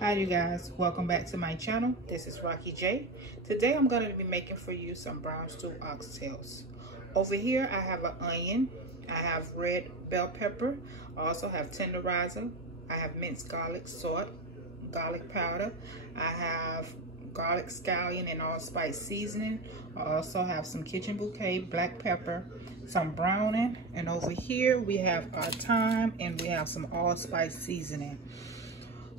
Hi you guys, welcome back to my channel. This is Rocky J. Today I'm going to be making for you some brown stew oxtails. Over here I have an onion, I have red bell pepper, I also have tenderizer, I have minced garlic, salt, garlic powder, I have garlic scallion and allspice seasoning, I also have some kitchen bouquet, black pepper, some browning, and over here we have our thyme and we have some allspice seasoning.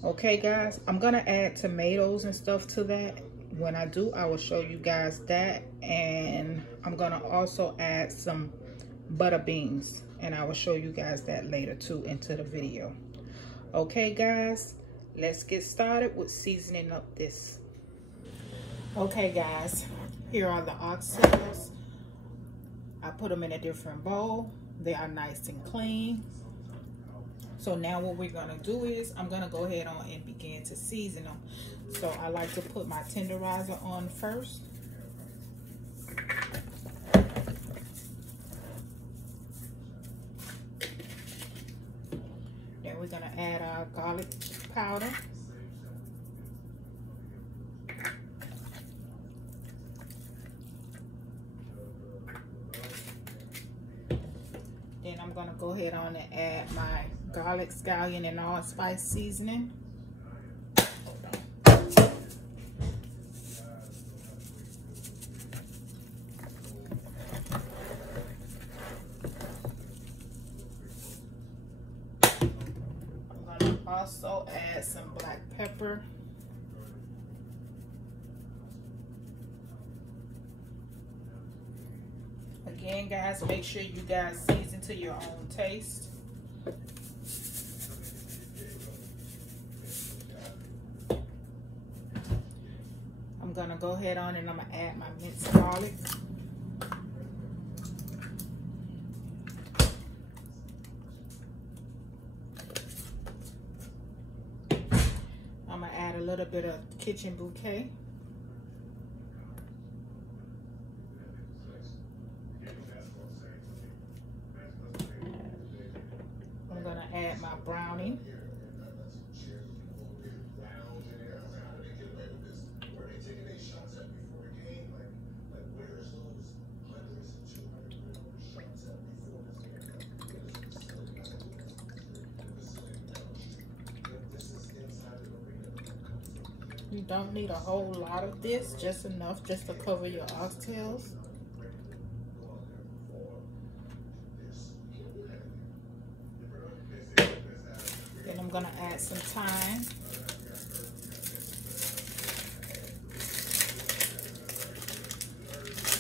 Okay guys, I'm gonna add tomatoes and stuff to that. When I do, I will show you guys that, and I'm gonna also add some butter beans, and I will show you guys that later too into the video. Okay guys, let's get started with seasoning up this. Okay guys, here are the oxtails. I put them in a different bowl. They are nice and clean. So now what we're gonna do is I'm gonna go ahead on and begin to season them. So I like to put my tenderizer on first. Then we're gonna add our garlic powder. Then I'm gonna go ahead on and add my garlic scallion and allspice seasoning. I'm gonna also add some black pepper. Again guys, make sure you guys season to your own taste. I'm gonna go ahead on and I'm gonna add my minced garlic. I'm gonna add a little bit of kitchen bouquet. I'm gonna add my brownie. You don't need a whole lot of this, just enough just to cover your oxtails. Then I'm gonna add some thyme.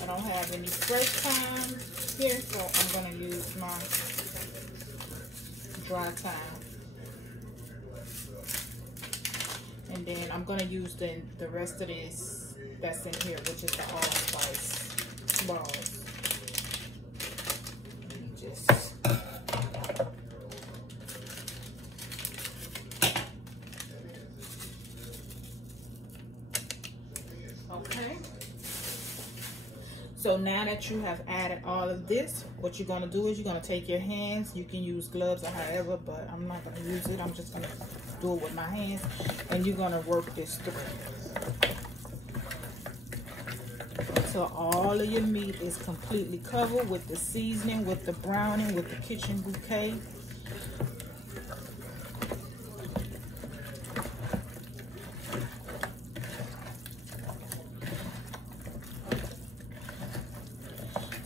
I don't have any fresh thyme here, so I'm gonna use my dry thyme. And then I'm gonna use the rest of this that's in here, which is the allspice balls. Okay. So now that you have added all of this, what you're gonna do is you're gonna take your hands. You can use gloves or however, but I'm not gonna use it. I'm just gonna do it with my hands, and you're gonna work this through until all of your meat is completely covered with the seasoning, with the browning, with the kitchen bouquet.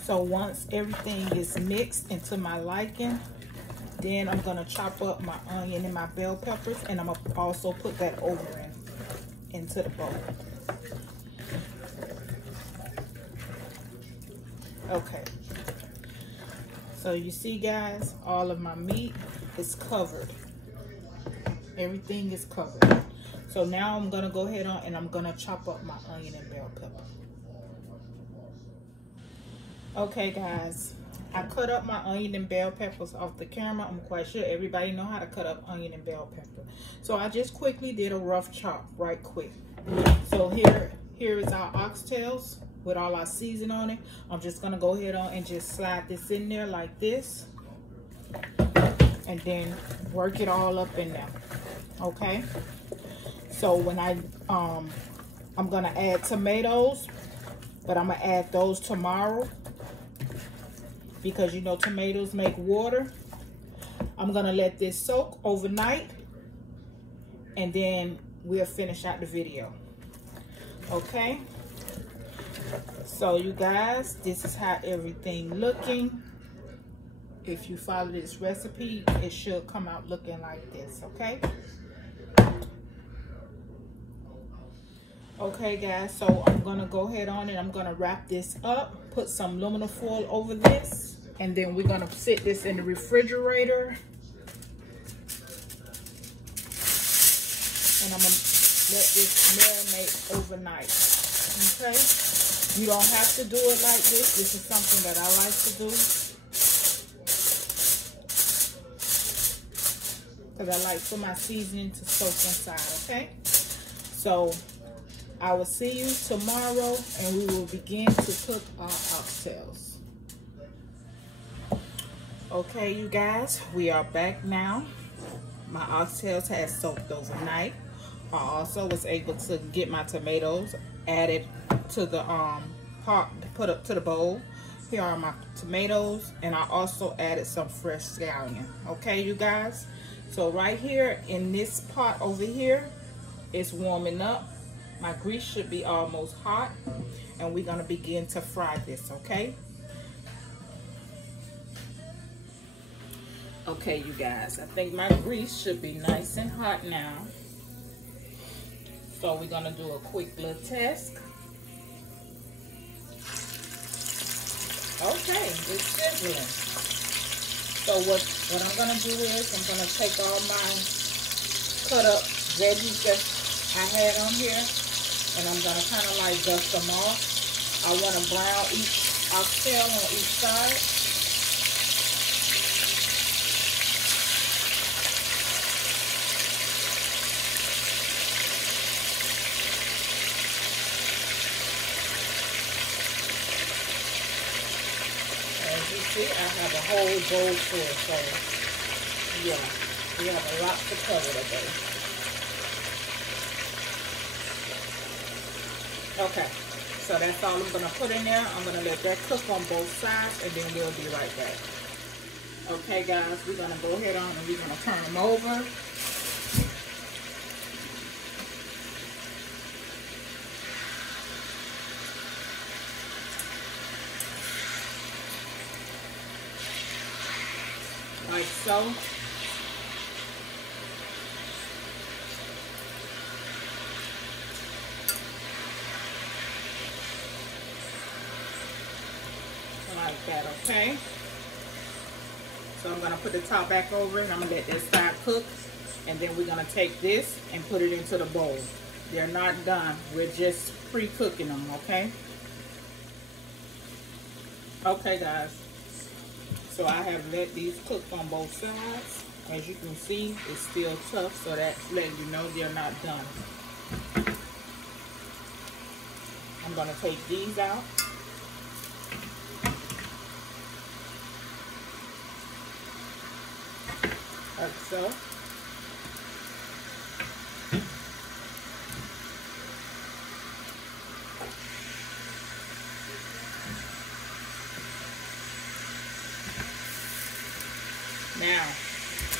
So once everything is mixed into my liking, then I'm gonna chop up my onion and my bell peppers, and I'm gonna also put that over into the bowl. Okay. So you see guys, all of my meat is covered. Everything is covered. So now I'm gonna go ahead on and I'm gonna chop up my onion and bell pepper. Okay guys, I cut up my onion and bell peppers off the camera. I'm quite sure everybody know how to cut up onion and bell pepper. So I just quickly did a rough chop, right quick. So here is our oxtails with all our season on it. I'm just gonna go ahead on and just slide this in there like this. And then work it all up in there, okay? So when I'm gonna add tomatoes, but I'm gonna add those tomorrow because you know tomatoes make water. I'm gonna let this soak overnight and then we'll finish out the video. Okay, so you guys, this is how everything looking. If you follow this recipe, it should come out looking like this. Okay. Okay guys, so I'm gonna go ahead on and I'm gonna wrap this up, put some aluminum foil over this, and then we're gonna sit this in the refrigerator. And I'm gonna let this marinate overnight. Okay? You don't have to do it like this. This is something that I like to do, because I like for my seasoning to soak inside. Okay? So I will see you tomorrow and we will begin to cook our oxtails. Okay, you guys, we are back now. My oxtails had soaked overnight. I also was able to get my tomatoes added to the pot, put up to the bowl. Here are my tomatoes, and I also added some fresh scallion. Okay, you guys. So right here in this pot over here, it's warming up. My grease should be almost hot, and we're gonna begin to fry this, okay? Okay, you guys, I think my grease should be nice and hot now. So we're gonna do a quick little test. Okay, it's sizzling. So what I'm gonna do is I'm gonna take all my cut up veggies that I had on here, and I'm gonna kind of like dust them off. I want to brown each oxtail on each side. As you see, I have a whole bowl full, so yeah, we have a lot to cover today. Okay, so that's all I'm going to put in there. I'm going to let that cook on both sides, and then we'll be right back. Okay, guys, we're going to go ahead on and we're going to turn them over. Like so. Like that, okay? So I'm gonna put the top back over and I'm gonna let this side cook, and then we're gonna take this and put it into the bowl. They're not done, we're just pre-cooking them, okay? Okay guys, so I have let these cook on both sides. As you can see, it's still tough, so that's letting you know they're not done. I'm gonna take these out. Like so. Now,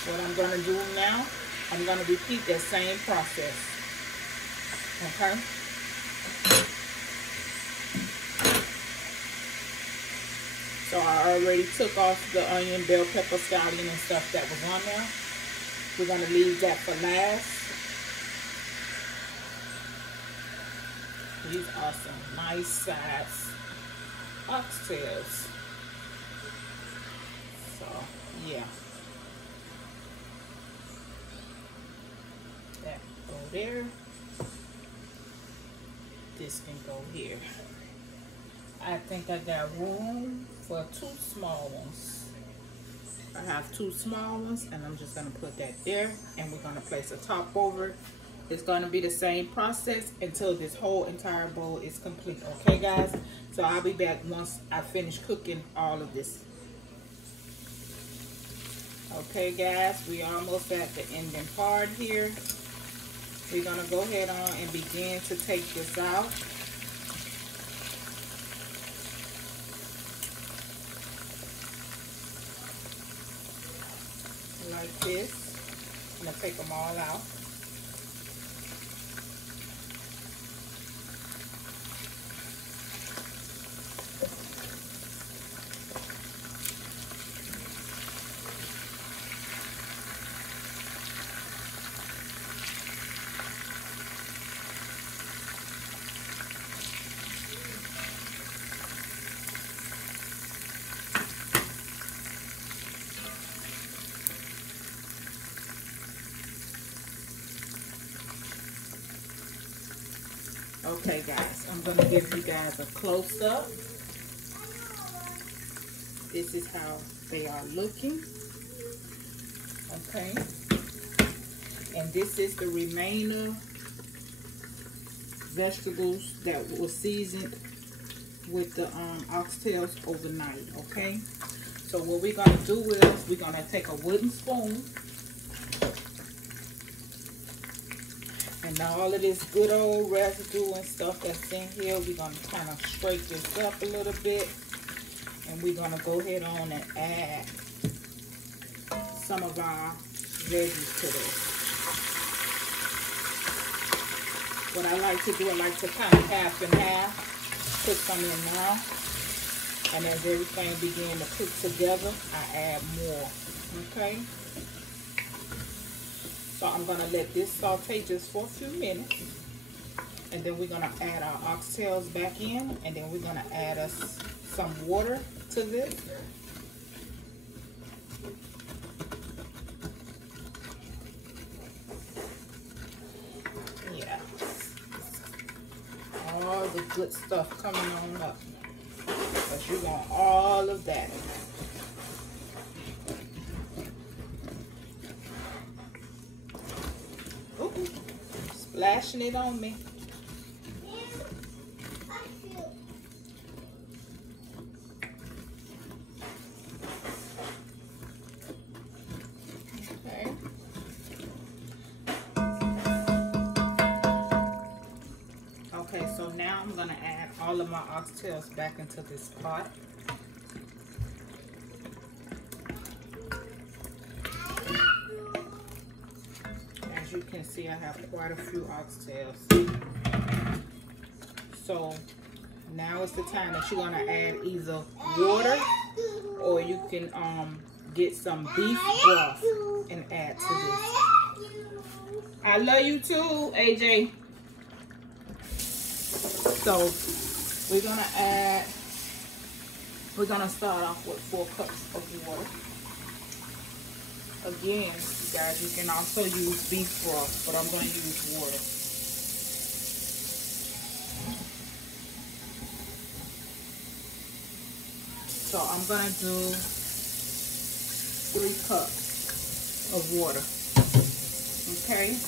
what I'm going to do now, I'm going to repeat that same process. Okay? So I already took off the onion, bell pepper, scallion, and stuff that was on there. We're going to leave that for last. These are some nice size oxtails. So, yeah. That go there. This can go here. I think I got room for 2 small ones. I have 2 small ones, and I'm just going to put that there, and we're going to place a top over it. It's going to be the same process until this whole entire bowl is complete. Okay, guys? So I'll be back once I finish cooking all of this. Okay, guys, we almost at the ending part here. We're gonna go ahead on and begin to take this out. Like this. I'm gonna take them all out. Okay guys, I'm going to give you guys a close-up. This is how they are looking. Okay. And this is the remainder vegetables that were seasoned with the oxtails overnight. Okay. So what we're going to do is we're going to take a wooden spoon. And all of this good old residue and stuff that's in here, we're going to kind of scrape this up a little bit. And we're going to go ahead on and add some of our veggies to this. What I like to do, I like to kind of half and half. Put some in now. And as everything begins to cook together, I add more. Okay? So I'm going to let this saute just for a few minutes. And then we're going to add our oxtails back in. And then we're going to add us some water to this. Yeah. All the good stuff coming on up. But you want all of that. Splashing it on me. Okay. Okay, so now I'm going to add all of my oxtails back into this pot. You can see I have quite a few oxtails. So now is the time that you're going to add either water or you can get some beef broth and add to this. I love you too, AJ. So we're going to start off with 4 cups of water. Again, you guys, you can also use beef broth, but I'm going to use water. So I'm going to do 3 cups of water. Okay?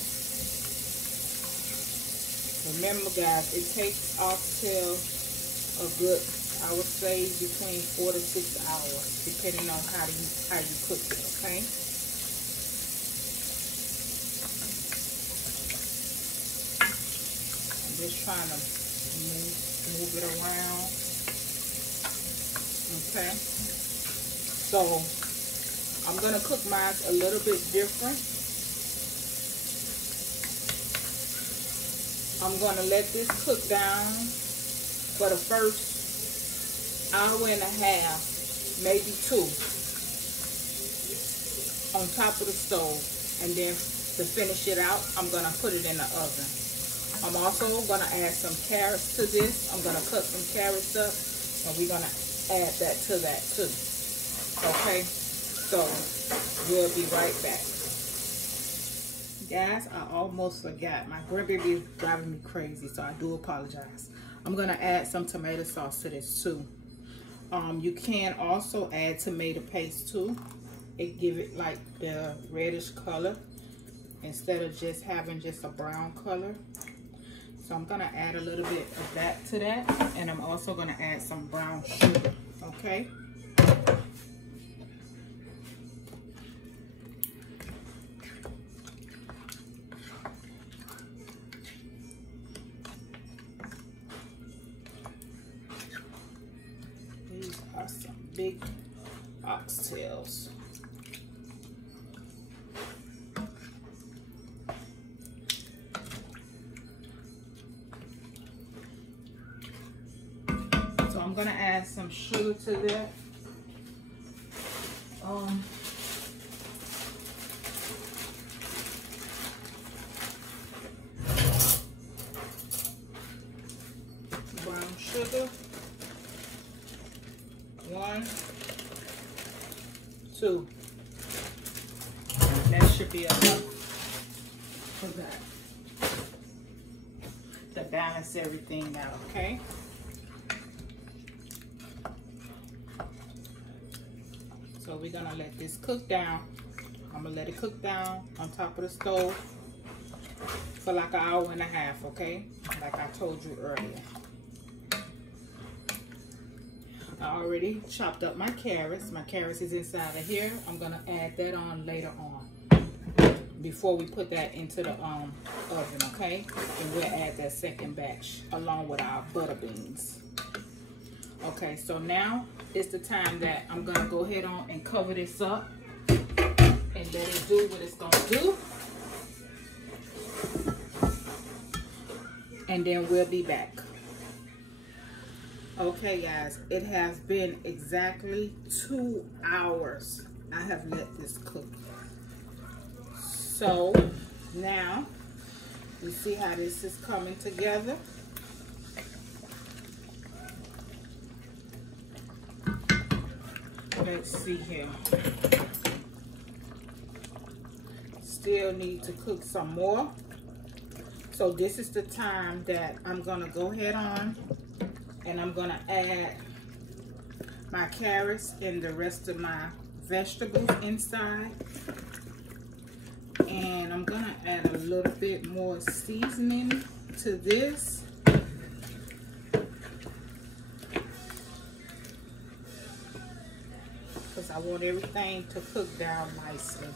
Remember, guys, it takes oxtail a good, I would say, between 4 to 6 hours, depending on how you cook it, okay? Just trying to move it around. Okay. So I'm gonna cook mine a little bit different. I'm gonna let this cook down for the first hour and a half, maybe 2, on top of the stove, and then to finish it out, I'm gonna put it in the oven. I'm also going to add some carrots to this. I'm going to cut some carrots up, and we're going to add that to that too. Okay, so we'll be right back. Guys, I almost forgot. My grandbaby is driving me crazy, so I do apologize. I'm going to add some tomato sauce to this too. You can also add tomato paste too. It give it like the reddish color instead of just having just a brown color. So I'm going to add a little bit of that to that. And I'm also going to add some brown sugar. Okay. big oxtails. So I'm gonna add some sugar to that. Brown sugar. 1, 2. That should be enough for that to balance everything out, okay? So we're gonna let this cook down. I'm gonna let it cook down on top of the stove for like an hour and a half, okay? Like I told you earlier. I already chopped up my carrots. My carrots is inside of here. I'm gonna add that on later on before we put that into the oven, okay? And we'll add that second batch along with our butter beans. Okay, so now it's the time that I'm gonna go ahead on and cover this up and let it do what it's gonna do. And then we'll be back. Okay guys, it has been exactly 2 hours I have let this cook. So now you see how this is coming together. Let's see here. Still need to cook some more. So this is the time that I'm gonna go ahead on and I'm gonna add my carrots and the rest of my vegetables inside. And I'm gonna add a little bit more seasoning to this. Because I want everything to cook down nicely.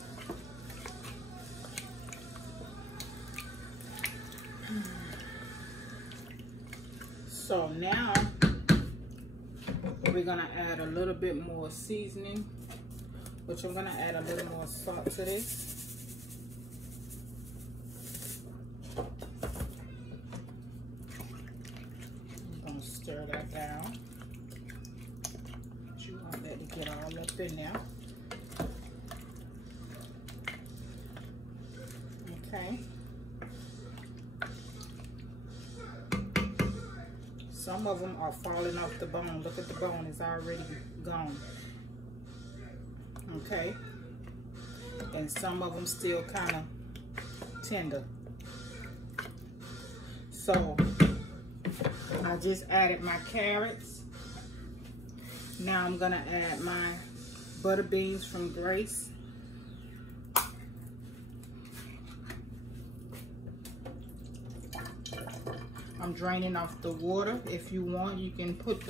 So now we're gonna add a little bit more seasoning, which I'm gonna add a little more salt to this. I'm gonna stir that down. You want that to get all up in there. Okay. Some of them are falling off the bone. Look at the bone, it's already gone. Okay. And some of them still kind of tender. So I just added my carrots. Now I'm gonna add my butter beans from Grace. I'm draining off the water. If you want, you can put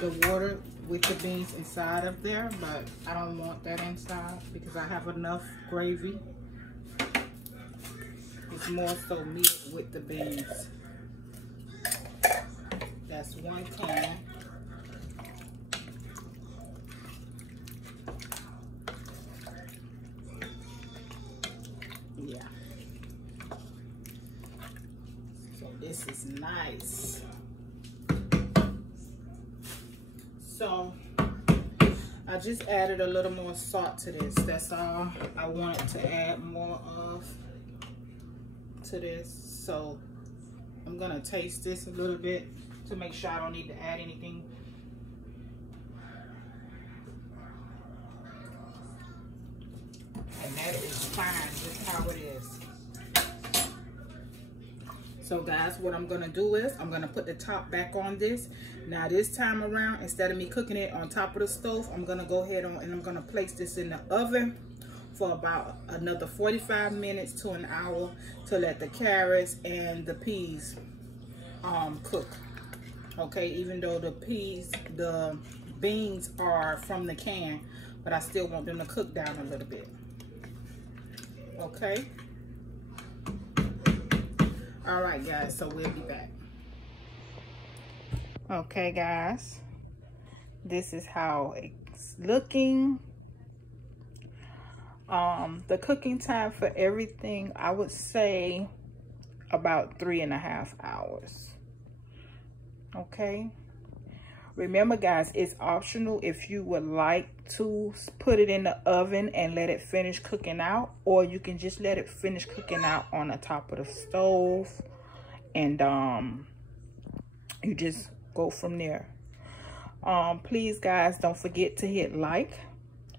the water with the beans inside of there, but I don't want that inside because I have enough gravy. It's more so meat with the beans. That's 1 can. Yeah. This is nice. So I just added a little more salt to this. That's all I wanted to add more of to this. So I'm gonna taste this a little bit to make sure I don't need to add anything. And that is fine, just how it is. So guys, what I'm gonna do is I'm gonna put the top back on this. Now this time around, instead of me cooking it on top of the stove, I'm gonna go ahead on and I'm gonna place this in the oven for about another 45 minutes to an hour to let the carrots and the peas cook. Okay, even though the beans are from the can, but I still want them to cook down a little bit. Okay. All right, guys, so we'll be back. Okay, guys, this is how it's looking. The cooking time for everything, I would say about 3.5 hours. Okay. Remember guys, it's optional if you would like to put it in the oven and let it finish cooking out, or you can just let it finish cooking out on the top of the stove, and you just go from there. Please guys, don't forget to hit like,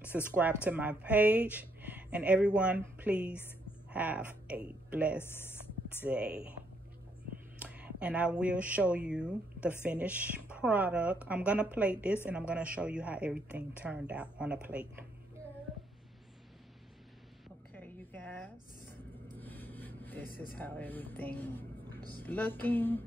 subscribe to my page, and everyone, please have a blessed day. And I will show you the finished product. I'm gonna plate this and I'm gonna show you how everything turned out on a plate. Okay, you guys, this is how everything's looking.